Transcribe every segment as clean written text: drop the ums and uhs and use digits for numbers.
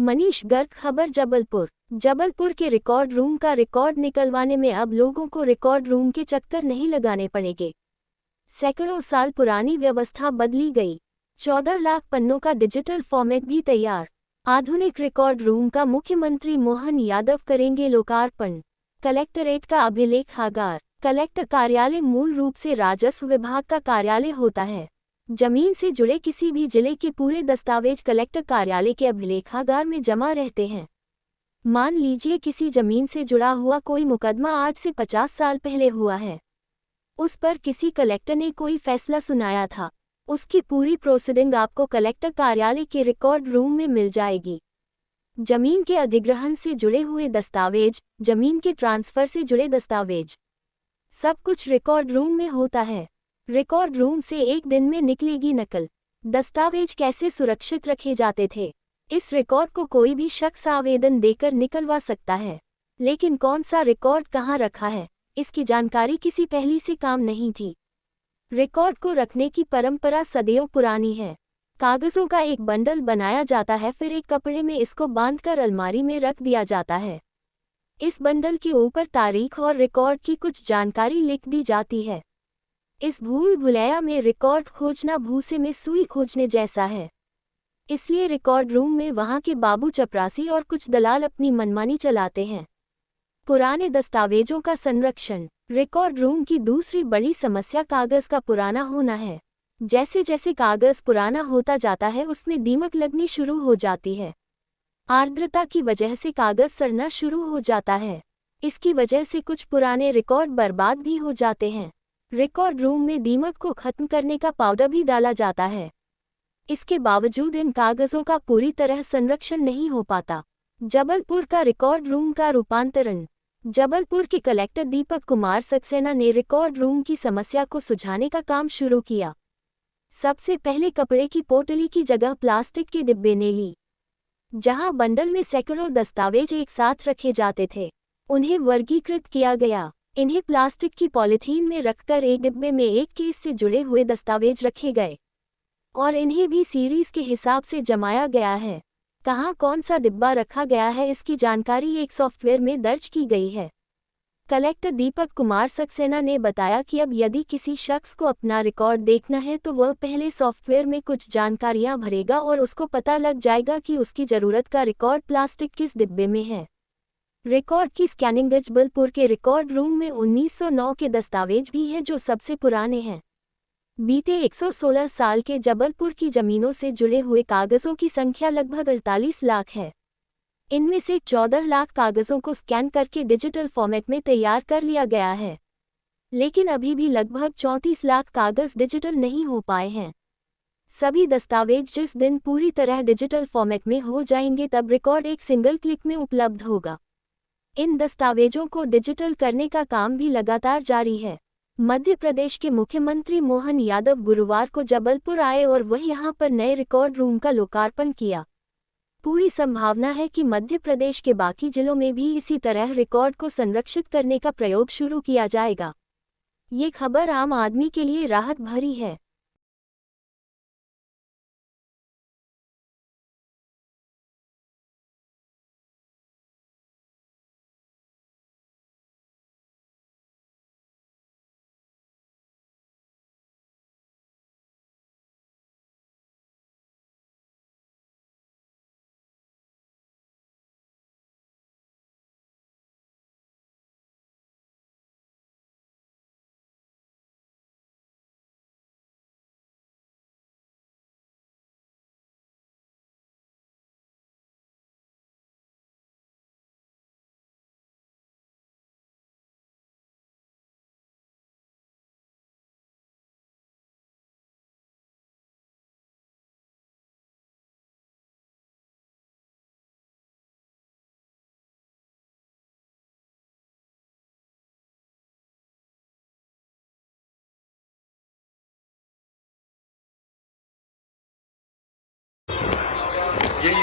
मनीष गर्ग। खबर जबलपुर के record room का रिकॉर्ड निकलवाने में अब लोगों को रिकॉर्ड रूम के चक्कर नहीं लगाने पड़ेंगे। सैकड़ों साल पुरानी व्यवस्था बदली गई। 14 लाख पन्नों का डिजिटल फॉर्मेट भी तैयार। आधुनिक रिकॉर्ड रूम का मुख्यमंत्री मोहन यादव करेंगे लोकार्पण। कलेक्टरेट का अभिलेखागार। कलेक्टर कार्यालय मूल रूप से राजस्व विभाग का कार्यालय होता है। जमीन से जुड़े किसी भी जिले के पूरे दस्तावेज कलेक्टर कार्यालय के अभिलेखागार में जमा रहते हैं। मान लीजिए किसी जमीन से जुड़ा हुआ कोई मुकदमा आज से 50 साल पहले हुआ है। उस पर किसी कलेक्टर ने कोई फैसला सुनाया था। उसकी पूरी प्रोसीडिंग आपको कलेक्टर कार्यालय के रिकॉर्ड रूम में मिल जाएगी। जमीन के अधिग्रहण से जुड़े हुए दस्तावेज, जमीन के ट्रांसफर से जुड़े दस्तावेज, सब कुछ रिकॉर्ड रूम में होता है। रिकॉर्ड रूम से एक दिन में निकलेगी नकल। दस्तावेज कैसे सुरक्षित रखे जाते थे? इस रिकॉर्ड को कोई भी शख्स आवेदन देकर निकलवा सकता है, लेकिन कौन सा रिकॉर्ड कहाँ रखा है, इसकी जानकारी किसी पहले से काम नहीं थी। रिकॉर्ड को रखने की परंपरा सदियों पुरानी है। कागजों का एक बंडल बनाया जाता है, फिर एक कपड़े में इसको बांधकर अलमारी में रख दिया जाता है। इस बंडल के ऊपर तारीख और रिकॉर्ड की कुछ जानकारी लिख दी जाती है। इस भूल भुलैया में रिकॉर्ड खोजना भूसे में सुई खोजने जैसा है। इसलिए रिकॉर्ड रूम में वहां के बाबू चपरासी और कुछ दलाल अपनी मनमानी चलाते हैं। पुराने दस्तावेजों का संरक्षण। रिकॉर्ड रूम की दूसरी बड़ी समस्या कागज का पुराना होना है। जैसे जैसे कागज पुराना होता जाता है उसमें दीमक लगनी शुरू हो जाती है। आर्द्रता की वजह से कागज सड़ना शुरू हो जाता है। इसकी वजह से कुछ पुराने रिकॉर्ड बर्बाद भी हो जाते हैं। रिकॉर्ड रूम में दीमक को खत्म करने का पाउडर भी डाला जाता है। इसके बावजूद इन कागजों का पूरी तरह संरक्षण नहीं हो पाता। जबलपुर का रिकॉर्ड रूम का रूपांतरण। जबलपुर के कलेक्टर दीपक कुमार सक्सेना ने रिकॉर्ड रूम की समस्या को सुलझाने का काम शुरू किया। सबसे पहले कपड़े की पोटली की जगह प्लास्टिक के डिब्बे ने ली। जहां बंडल में सैकड़ों दस्तावेज एक साथ रखे जाते थे, उन्हें वर्गीकृत किया गया। इन्हें प्लास्टिक की पॉलीथीन में रखकर एक डिब्बे में एक केस से जुड़े हुए दस्तावेज रखे गए और इन्हें भी सीरीज के हिसाब से जमाया गया है। कहाँ कौन सा डिब्बा रखा गया है इसकी जानकारी एक सॉफ्टवेयर में दर्ज की गई है। कलेक्टर दीपक कुमार सक्सेना ने बताया कि अब यदि किसी शख्स को अपना रिकॉर्ड देखना है तो वह पहले सॉफ्टवेयर में कुछ जानकारियां भरेगा और उसको पता लग जाएगा कि उसकी ज़रूरत का रिकॉर्ड प्लास्टिक किस डिब्बे में है। रिकॉर्ड की स्कैनिंग। जबलपुर के रिकॉर्ड रूम में 1909 के दस्तावेज भी हैं जो सबसे पुराने हैं। बीते 116 साल के जबलपुर की जमीनों से जुड़े हुए कागजों की संख्या लगभग 48 लाख है। इनमें से 14 लाख कागजों को स्कैन करके डिजिटल फॉर्मेट में तैयार कर लिया गया है, लेकिन अभी भी लगभग 34 लाख कागज डिजिटल नहीं हो पाए हैं। सभी दस्तावेज जिस दिन पूरी तरह डिजिटल फॉर्मेट में हो जाएंगे तब रिकॉर्ड एक सिंगल क्लिक में उपलब्ध होगा। इन दस्तावेजों को डिजिटल करने का काम भी लगातार जारी है। मध्य प्रदेश के मुख्यमंत्री मोहन यादव गुरुवार को जबलपुर आए और वह यहां पर नए रिकॉर्ड रूम का लोकार्पण किया। पूरी संभावना है कि मध्य प्रदेश के बाकी जिलों में भी इसी तरह रिकॉर्ड को संरक्षित करने का प्रयोग शुरू किया जाएगा। ये खबर आम आदमी के लिए राहत भरी है। यही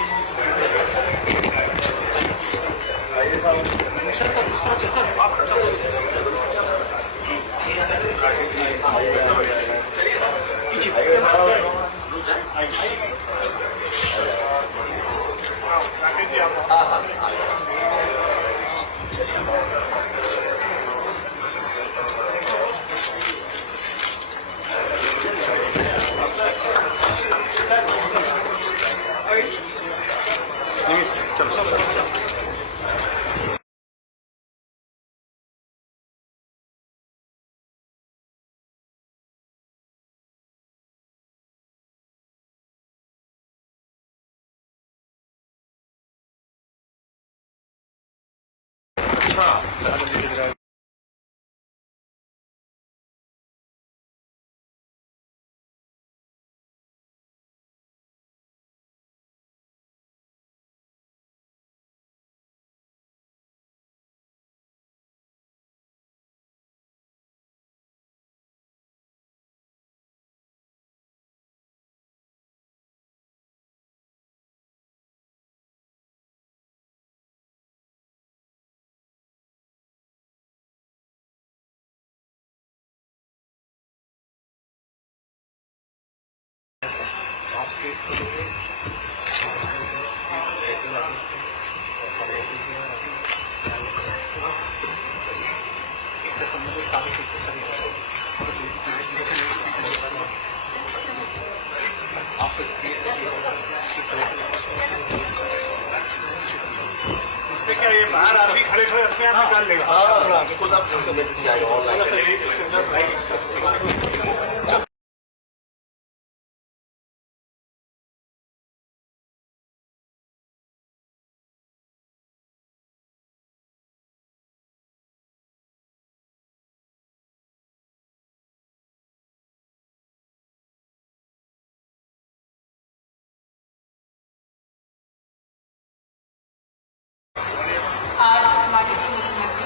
इसमें क्या ये बाहर आदमी खड़े खड़े अपने आप निकाल लेगा। कुछ आप जाएगा ऑनलाइन। आज माननीय मुख्यमंत्री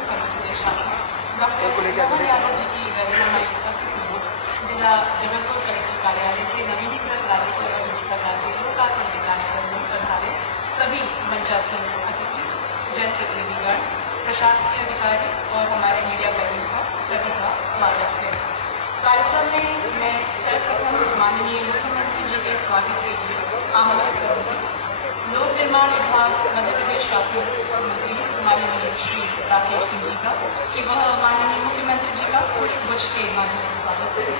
डॉक्टर मनोहर यादव जी की हमारी उपस्थिति में जिला जबलपुर कलेक्टर कार्यालय के नवीनीकृत राजस्व स्वरूप लोकार्पण कार्यक्रम में पधारे सभी मंचासीन अतिथि, जनप्रतिनिधिगण, प्रशासकीय अधिकारी और हमारे मीडिया कर्मियों का सभी का स्वागत है। कार्यक्रम में मैं सर्वप्रथम माननीय मुख्यमंत्री जी के स्वागत के लिए आमंत्रित करूंगी लोक निर्माण विभाग मध्य प्रदेश शासन मंत्री माननीय श्री राकेश सिंह जी का कि वह माननीय मुख्यमंत्री जी का पुष्पगुच्छ के माध्यम से स्वागत करें।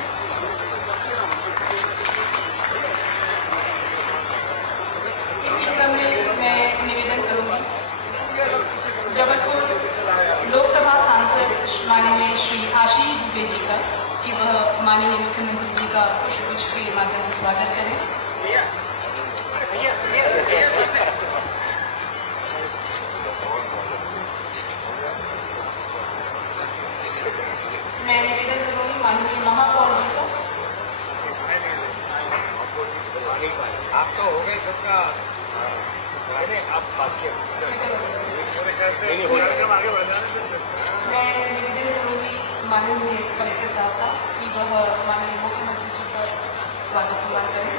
इसी क्रम में मैं निवेदन करूंगी जबलपुर लोकसभा सांसद माननीय श्री आशीष दुबे जी का कि वह माननीय मुख्यमंत्री जी का पुष्पगुच्छ के माध्यम से स्वागत करें। मैं निवेदन करूंगी माननीय महापौर जी को। आप तो हो गए सबका आप बाकी आगे बढ़ जाने। मैं निवेदन करूंगी माननीय कलेक्टर साहब का कि वह माननीय मुख्यमंत्री जी का स्वागत प्रदान करें।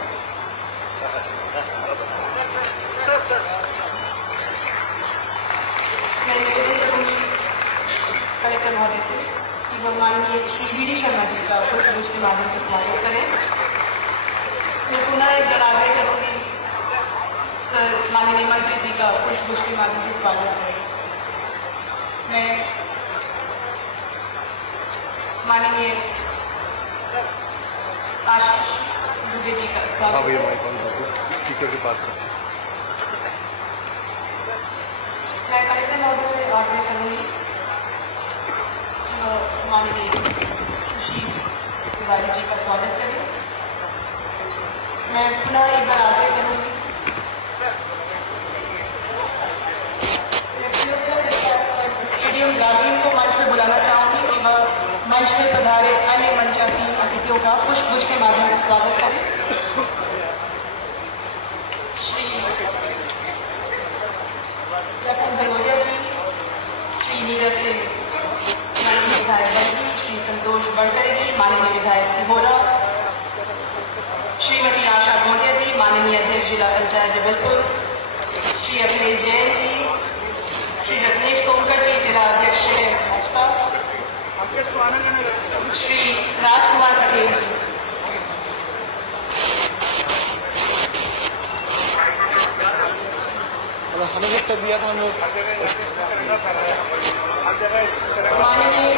मैं निवेदन करूंगी कलेक्टर महोदय से कि वह माननीय श्री वी.डी. शर्मा जी का पुष्पगुच्छ के माध्यम से स्वागत करें। मैं पुनः एक बार आग्रह करूंगी सर माननीय मंत्री जी का पुष्पगुच्छ के माध्यम से स्वागत करें। मैं माननीय आशीष दुबे जी का स्वागत स्पीकर के पास मैं कलेक्टर महोदय से आग्रह करूंगी माननीय सुशील तिवारी जी का स्वागत करें। मैं पुनः एक बार आग्रह करूंगी एडीएम ग्रामीण को मंच पर बुलाना चाहूंगी कि वह मंच में पधारे अन्य मंचासीन अतिथियों का पुष्पगुच्छ के माध्यम से स्वागत करें। श्री लखन भरोजा जी, श्री नीरज सिंह माननीय विधायक बंदी, श्री संतोष बड़करे जी माननीय विधायक सिहोरा, श्रीमती आशा गोंडिया जी माननीय अध्यक्ष जिला पंचायत जबलपुर, श्री अखिलेश जैन जी, श्री रत्नेश तोमकर जी जिला अध्यक्ष भाजपा, श्री राजकुमार पटेल जी, हमें लिख दिया था हम लोग माननीय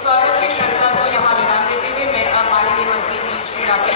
स्वागत की श्रृंखला को यहाँ विराम देते हुए मैं और माननीय मंत्री जी श्री राकेश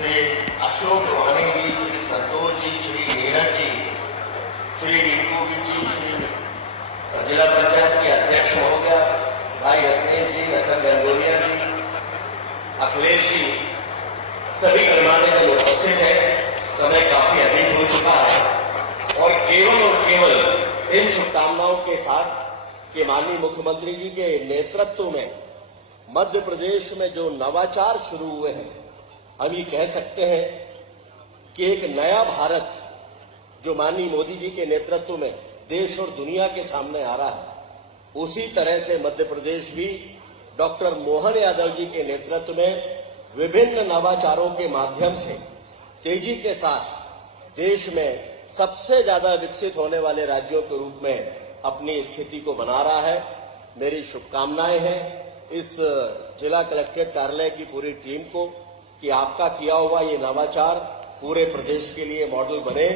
श्री अशोक रोहानी जी, श्री संतोष जी, श्री मीना जी, श्री रिंकू जी, श्री जिला पंचायत के अध्यक्ष महोदय भाई रत्नेश जी, अटल गंगोरिया जी, अखिलेश जी, सभी गणमान्य लोग उपस्थित हैं। समय काफी अधिक हो चुका है और केवल इन शुभकामनाओं के साथ कि माननीय मुख्यमंत्री जी के नेतृत्व में मध्य प्रदेश में जो नवाचार शुरू हुए हैं, हम ये कह सकते हैं कि एक नया भारत जो माननीय मोदी जी के नेतृत्व में देश और दुनिया के सामने आ रहा है, उसी तरह से मध्य प्रदेश भी डॉक्टर मोहन यादव जी के नेतृत्व में विभिन्न नवाचारों के माध्यम से तेजी के साथ देश में सबसे ज्यादा विकसित होने वाले राज्यों के रूप में अपनी स्थिति को बना रहा है। मेरी शुभकामनाएं हैं इस जिला कलेक्ट्रेट कार्यालय की पूरी टीम को कि आपका किया हुआ ये नवाचार पूरे प्रदेश के लिए मॉडल बने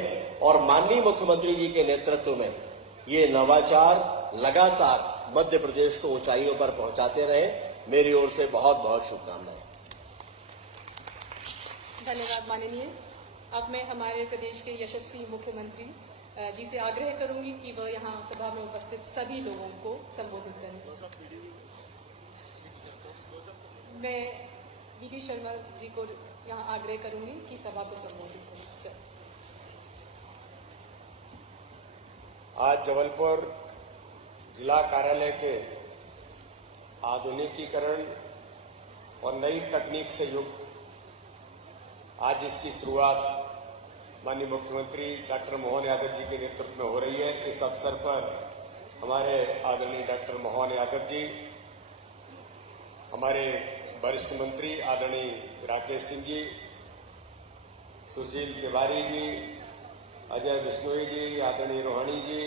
और माननीय मुख्यमंत्री जी के नेतृत्व में ये नवाचार लगातार मध्य प्रदेश को ऊंचाइयों पर पहुंचाते रहे। मेरी ओर से बहुत बहुत शुभकामनाएं। धन्यवाद माननीय। अब मैं हमारे प्रदेश के यशस्वी मुख्यमंत्री जी से आग्रह करूंगी कि वह यहाँ सभा में उपस्थित सभी लोगों को संबोधित करें। मैं वीडी शर्मा जी को यहाँ आग्रह करूंगी कि सभा को संबोधित करें। सर, आज जबलपुर जिला कार्यालय के आधुनिकीकरण और नई तकनीक से युक्त आज इसकी शुरुआत माननीय मुख्यमंत्री डॉक्टर मोहन यादव जी के नेतृत्व में हो रही है। इस अवसर पर हमारे आदरणीय डॉक्टर मोहन यादव जी, हमारे वरिष्ठ मंत्री आदरणीय राकेश सिंह जी, सुशील तिवारी जी, अजय बिश्नोई जी, आदरणीय रोहानी जी,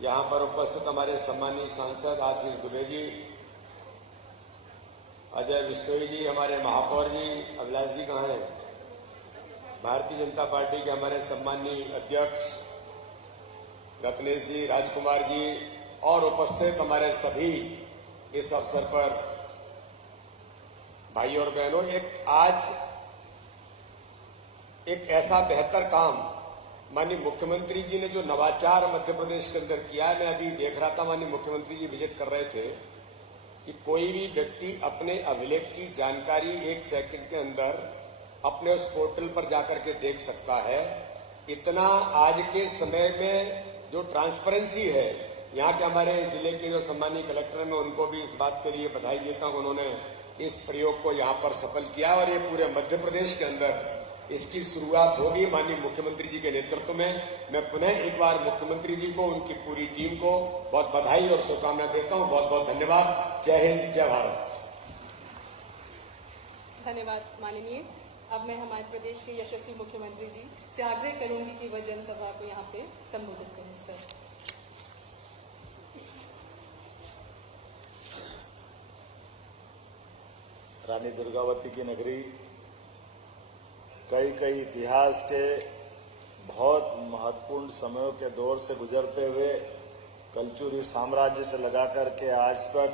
यहाँ पर उपस्थित हमारे सम्मानीय सांसद आशीष दुबे जी, अजय बिश्नोई जी, हमारे महापौर जी, अभिलाष जी कहाँ हैं, भारतीय जनता पार्टी के हमारे सम्मानीय अध्यक्ष रत्नेश जी, राजकुमार जी और उपस्थित हमारे सभी इस अवसर पर भाई और बहनों, आज एक ऐसा बेहतर काम माननीय मुख्यमंत्री जी ने जो नवाचार मध्य प्रदेश के अंदर किया है। मैं अभी देख रहा था, माननीय मुख्यमंत्री जी विजिट कर रहे थे कि कोई भी व्यक्ति अपने अभिलेख की जानकारी 1 सेकंड के अंदर अपने उस पोर्टल पर जाकर के देख सकता है। इतना आज के समय में जो ट्रांसपेरेंसी है, यहाँ के हमारे जिले के जो सम्मानीय कलेक्टर हैं, मैं उनको भी इस बात के लिए बधाई देता हूँ, उन्होंने इस प्रयोग को यहाँ पर सफल किया और ये पूरे मध्य प्रदेश के अंदर इसकी शुरुआत होगी माननीय मुख्यमंत्री जी के नेतृत्व में। मैं पुनः एक बार मुख्यमंत्री जी को, उनकी पूरी टीम को बहुत बधाई और शुभकामनाएं देता हूँ। बहुत बहुत धन्यवाद। जय हिंद, जय भारत। धन्यवाद माननीय। अब मैं हमारे प्रदेश के यशस्वी मुख्यमंत्री जी से आग्रह करूंगी कि वह जनसभा को यहाँ पे संबोधित करें। सर, रानी दुर्गावती की नगरी कई इतिहास के बहुत महत्वपूर्ण समयों के दौर से गुजरते हुए कलचुरी साम्राज्य से लगाकर के आज तक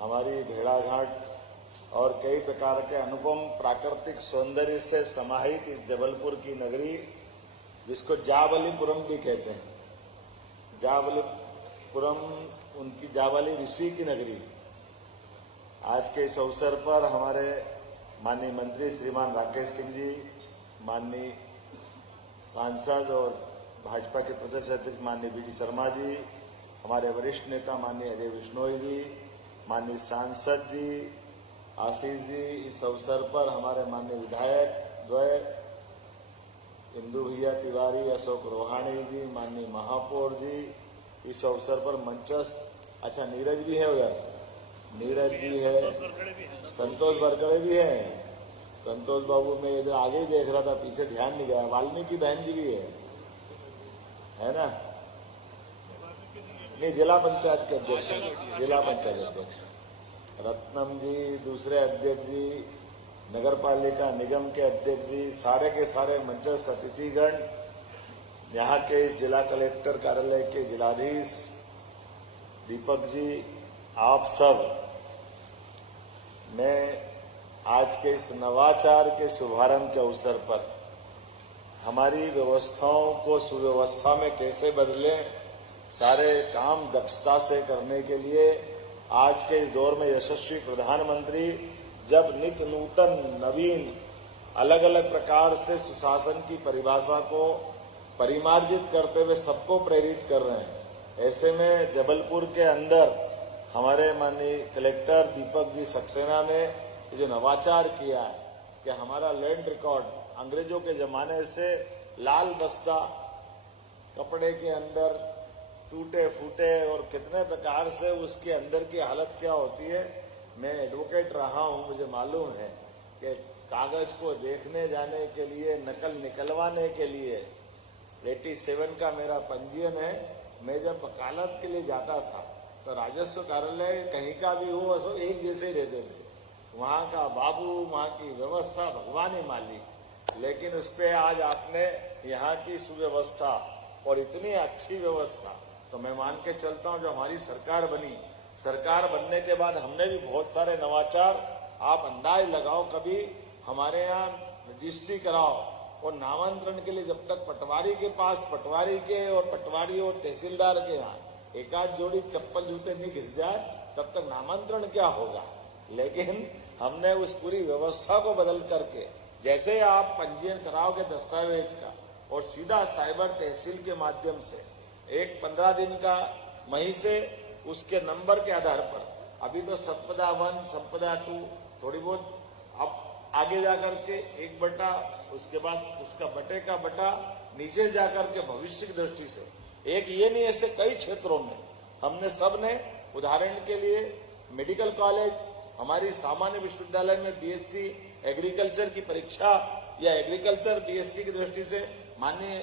हमारी भेड़ाघाट और कई प्रकार के अनुपम प्राकृतिक सौंदर्य से समाहित इस जबलपुर की नगरी, जिसको जाबलीपुरम भी कहते हैं, जाबलीपुरम उनकी जाबाली ऋषि की नगरी। आज के इस अवसर पर हमारे माननीय मंत्री श्रीमान राकेश सिंह जी, माननीय सांसद और भाजपा के प्रदेश अध्यक्ष माननीय वीडी शर्मा जी, हमारे वरिष्ठ नेता माननीय अजय बिश्नोई जी, माननीय सांसद जी आशीष जी, इस अवसर पर हमारे माननीय विधायक द्वय इंदु भैया तिवारी, अशोक रोहानी जी, माननीय महापौर जी, इस अवसर पर मंचस्थ, अच्छा नीरज भी है उधर, नीरज जी है, संतोष बरकड़े भी है, संतोष बाबू मैं इधर आगे ही देख रहा था, पीछे ध्यान नहीं गया, वाल्मीकि बहन जी भी है ना, नहीं जिला पंचायत के अध्यक्ष, जिला पंचायत अध्यक्ष रत्नम जी, दूसरे अध्यक्ष जी, नगर पालिका निगम के अध्यक्ष जी, सारे के सारे मंचस्थ अतिथिगण, यहाँ के इस जिला कलेक्टर कार्यालय के जिलाधीश दीपक जी, आप सब, मैं आज के इस नवाचार के शुभारंभ के अवसर पर हमारी व्यवस्थाओं को सुव्यवस्था में कैसे बदलें, सारे काम दक्षता से करने के लिए आज के इस दौर में यशस्वी प्रधानमंत्री जब नित्य नूतन नवीन अलग अलग प्रकार से सुशासन की परिभाषा को परिमार्जित करते हुए सबको प्रेरित कर रहे हैं, ऐसे में जबलपुर के अंदर हमारे माननीय कलेक्टर दीपक जी सक्सेना ने जो नवाचार किया है कि हमारा लैंड रिकॉर्ड अंग्रेजों के जमाने से लाल बस्ता कपड़े के अंदर टूटे फूटे और कितने प्रकार से उसके अंदर की हालत क्या होती है। मैं एडवोकेट रहा हूं, मुझे मालूम है कि कागज को देखने जाने के लिए, नकल निकलवाने के लिए 87 का मेरा पंजीयन है। मैं जब वकालत के लिए जाता था तो राजस्व कार्यालय कहीं का भी हो सब एक जैसे ही रहते थे। वहां का बाबू, वहां की व्यवस्था भगवान ही मालिक, लेकिन उस पे आज आपने यहाँ की सुव्यवस्था और इतनी अच्छी व्यवस्था, तो मैं मान के चलता हूँ जो हमारी सरकार बनी, सरकार बनने के बाद हमने भी बहुत सारे नवाचार, आप अंदाज लगाओ कभी हमारे यहाँ रजिस्ट्री कराओ और नामांतरण के लिए जब तक पटवारी के पास पटवारी के और पटवारी और तहसीलदार के यहाँ एक आध जोड़ी चप्पल जूते नहीं घिस जाए तब तक नामांतरण क्या होगा। लेकिन हमने उस पूरी व्यवस्था को बदल करके, जैसे आप पंजीयन कराओगे दस्तावेज का और सीधा साइबर तहसील के माध्यम से एक 15 दिन का मही से उसके नंबर के आधार पर, अभी तो संपदा 1 संपदा 2 थोड़ी बहुत, अब आगे जाकर के 1 बटा, उसके बाद उसका बटे का बटा, नीचे जाकर के भविष्य की दृष्टि से एक ये नहीं, ऐसे कई क्षेत्रों में हमने सबने, उदाहरण के लिए मेडिकल कॉलेज, हमारी सामान्य विश्वविद्यालय में बीएससी एग्रीकल्चर की परीक्षा या एग्रीकल्चर बीएससी की दृष्टि से, माननीय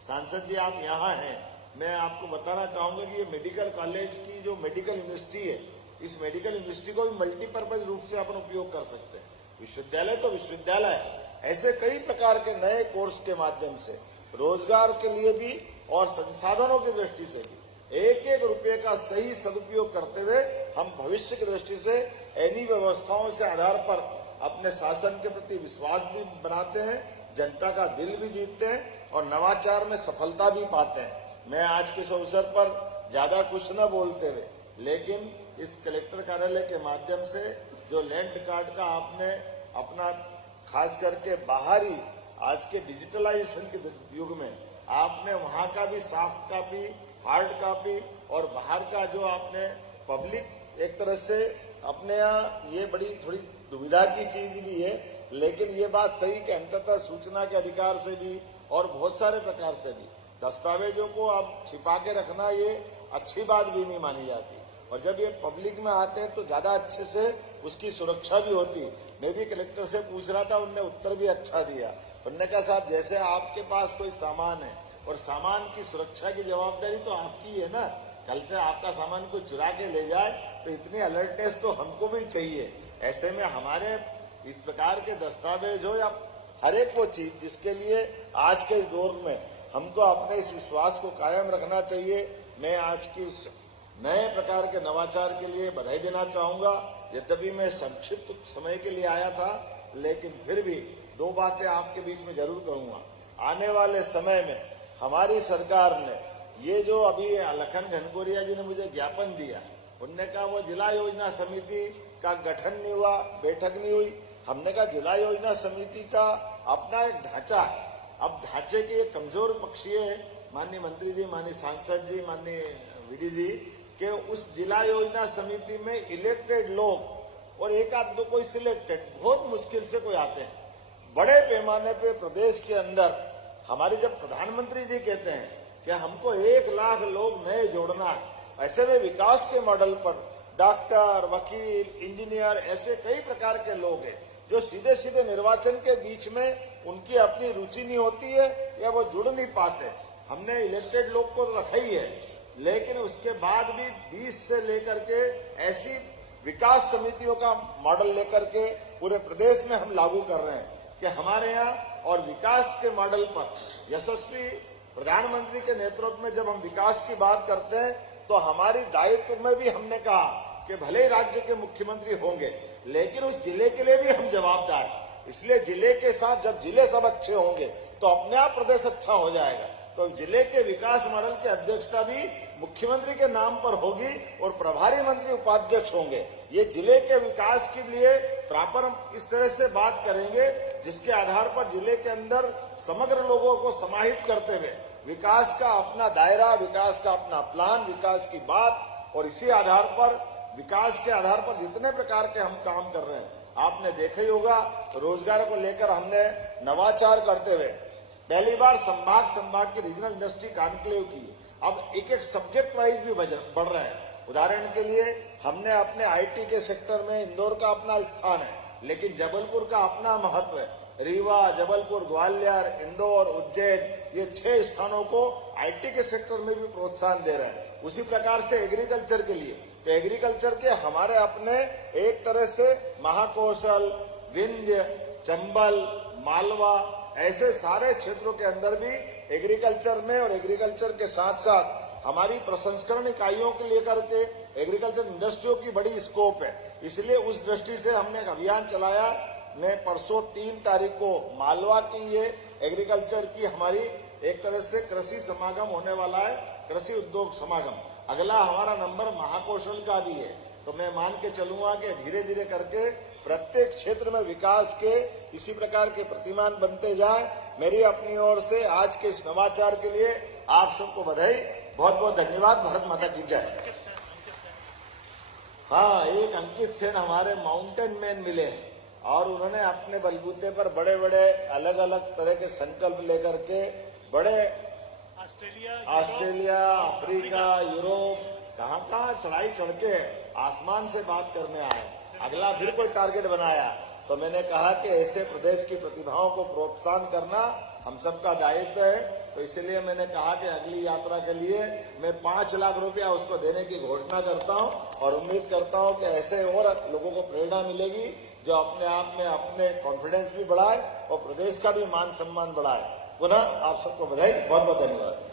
सांसद जी आप यहाँ हैं, मैं आपको बताना चाहूंगा कि ये मेडिकल कॉलेज की जो मेडिकल यूनिवर्सिटी है, इस मेडिकल यूनिवर्सिटी को भी मल्टीपर्पज रूप से अपन उपयोग कर सकते हैं। विश्वविद्यालय तो विश्वविद्यालय, ऐसे कई प्रकार के नए कोर्स के माध्यम से रोजगार के लिए भी और संसाधनों की दृष्टि से भी एक एक रुपये का सही सदुपयोग करते हुए हम भविष्य की दृष्टि से इन्हीं व्यवस्थाओं से आधार पर अपने शासन के प्रति विश्वास भी बनाते हैं, जनता का दिल भी जीतते हैं और नवाचार में सफलता भी पाते हैं। मैं आज के इस अवसर पर ज्यादा कुछ न बोलते हुए, लेकिन इस कलेक्टर कार्यालय के माध्यम से जो लैंड रिकॉर्ड का आपने अपना खास करके बाहरी आज के डिजिटलाइजेशन के युग में आपने वहां का भी सॉफ्ट कॉपी, हार्ड कॉपी और बाहर का जो आपने पब्लिक एक तरह से अपने यहाँ, ये बड़ी थोड़ी दुविधा की चीज भी है, लेकिन ये बात सही कि अंततः सूचना के अधिकार से भी और बहुत सारे प्रकार से भी दस्तावेजों को आप छिपा के रखना ये अच्छी बात भी नहीं मानी जाती, और जब ये पब्लिक में आते हैं तो ज्यादा अच्छे से उसकी सुरक्षा भी होती। मैं भी कलेक्टर से पूछ रहा था, उनने उत्तर भी अच्छा दिया। उन्होंने कहा साहब जैसे आपके पास कोई सामान है और सामान की सुरक्षा की जवाबदारी तो आपकी है ना, कल से आपका सामान कोई चुरा के ले जाए तो इतनी अलर्टनेस तो हमको भी चाहिए। ऐसे में हमारे इस प्रकार के दस्तावेज हो या हर एक वो चीज जिसके लिए आज के इस दौर में हमको अपने इस विश्वास को कायम रखना चाहिए। मैं आज की इस नए प्रकार के नवाचार के लिए बधाई देना चाहूंगा। यद्यपि मैं संक्षिप्त समय के लिए आया था, लेकिन फिर भी 2 बातें आपके बीच में जरूर कहूंगा। आने वाले समय में हमारी सरकार ने ये जो अभी लखन घनघोरिया जी ने मुझे ज्ञापन दिया, उनने कहा वो जिला योजना समिति का गठन नहीं हुआ, बैठक नहीं हुई। हमने कहा जिला योजना समिति का अपना एक ढांचा है, अब ढांचे के कमजोर पक्ष ये माननीय मंत्री जी, माननीय सांसद जी, माननीय वीडी जी के उस जिला योजना समिति में इलेक्टेड लोग और एक आध दो कोई सिलेक्टेड बहुत मुश्किल से कोई आते हैं। बड़े पैमाने पे प्रदेश के अंदर हमारे जब प्रधानमंत्री जी कहते हैं कि हमको 1 लाख लोग नए जोड़ना है, ऐसे में विकास के मॉडल पर डॉक्टर, वकील, इंजीनियर, ऐसे कई प्रकार के लोग हैं जो सीधे सीधे निर्वाचन के बीच में उनकी अपनी रुचि नहीं होती है या वो जुड़ नहीं पाते। हमने इलेक्टेड लोग को रखा ही है, लेकिन उसके बाद भी 20 से लेकर के ऐसी विकास समितियों का मॉडल लेकर के पूरे प्रदेश में हम लागू कर रहे हैं कि हमारे यहाँ और विकास के मॉडल पर यशस्वी प्रधानमंत्री के नेतृत्व में जब हम विकास की बात करते हैं तो हमारी दायित्व में भी हमने कहा कि भले ही राज्य के मुख्यमंत्री होंगे, लेकिन उस जिले के लिए भी हम जवाबदार हैं। इसलिए जिले के साथ जब जिले सब अच्छे होंगे तो अपने आप प्रदेश अच्छा हो जाएगा। तो जिले के विकास मंडल की अध्यक्षता भी मुख्यमंत्री के नाम पर होगी और प्रभारी मंत्री उपाध्यक्ष होंगे। ये जिले के विकास के लिए प्रॉपर इस तरह से बात करेंगे जिसके आधार पर जिले के अंदर समग्र लोगों को समाहित करते हुए विकास का अपना दायरा, विकास का अपना प्लान, विकास की बात, और इसी आधार पर विकास के आधार पर जितने प्रकार के हम काम कर रहे हैं, आपने देखा ही होगा रोजगार को लेकर हमने नवाचार करते हुए पहली बार संभाग की रीजनल इंडस्ट्री कॉन्क्लेव की। अब एक एक सब्जेक्ट वाइज भी बढ़ रहे हैं। उदाहरण के लिए हमने अपने आईटी के सेक्टर में इंदौर का अपना स्थान है, लेकिन जबलपुर का अपना महत्व है। रीवा, जबलपुर, ग्वालियर, इंदौर, उज्जैन, ये 6 स्थानों को आईटी के सेक्टर में भी प्रोत्साहन दे रहे हैं। उसी प्रकार से एग्रीकल्चर के लिए, तो एग्रीकल्चर के हमारे अपने एक तरह से महाकौशल, विंध्य, चंबल, मालवा, ऐसे सारे क्षेत्रों के अंदर भी एग्रीकल्चर में और एग्रीकल्चर के साथ साथ हमारी प्रसंस्करण इकाइयों के लेकर के एग्रीकल्चर इंडस्ट्रियों की बड़ी स्कोप है। इसलिए उस दृष्टि से हमने एक अभियान चलाया। मैं परसों 3 तारीख को मालवा की ये एग्रीकल्चर की हमारी एक तरह से कृषि समागम होने वाला है, कृषि उद्योग समागम। अगला हमारा नंबर महाकौशल का भी है। तो मैं मान के चलूंगा कि धीरे धीरे करके प्रत्येक क्षेत्र में विकास के इसी प्रकार के प्रतिमान बनते जाए। मेरी अपनी ओर से आज के इस नवाचार के लिए आप सबको बधाई, बहुत बहुत धन्यवाद। भारत माता की जय। हाँ, एक अंकित सेन हमारे माउंटेन मैन मिले हैं और उन्होंने अपने बलबूते पर बड़े बड़े अलग अलग तरह के संकल्प लेकर के बड़े ऑस्ट्रेलिया, अफ्रीका, यूरोप, कहाँ चढ़ाई चढ़ के आसमान से बात करने आए। अगला फिर कोई टारगेट बनाया, तो मैंने कहा कि ऐसे प्रदेश की प्रतिभाओं को प्रोत्साहन करना हम सबका दायित्व है। तो इसलिए मैंने कहा कि अगली यात्रा के लिए मैं 5 लाख रुपया उसको देने की घोषणा करता हूं और उम्मीद करता हूं कि ऐसे और लोगों को प्रेरणा मिलेगी जो अपने आप में अपने कॉन्फिडेंस भी बढ़ाए और प्रदेश का भी मान सम्मान बढ़ाए। पुनः आप सबको बधाई, बहुत बहुत धन्यवाद।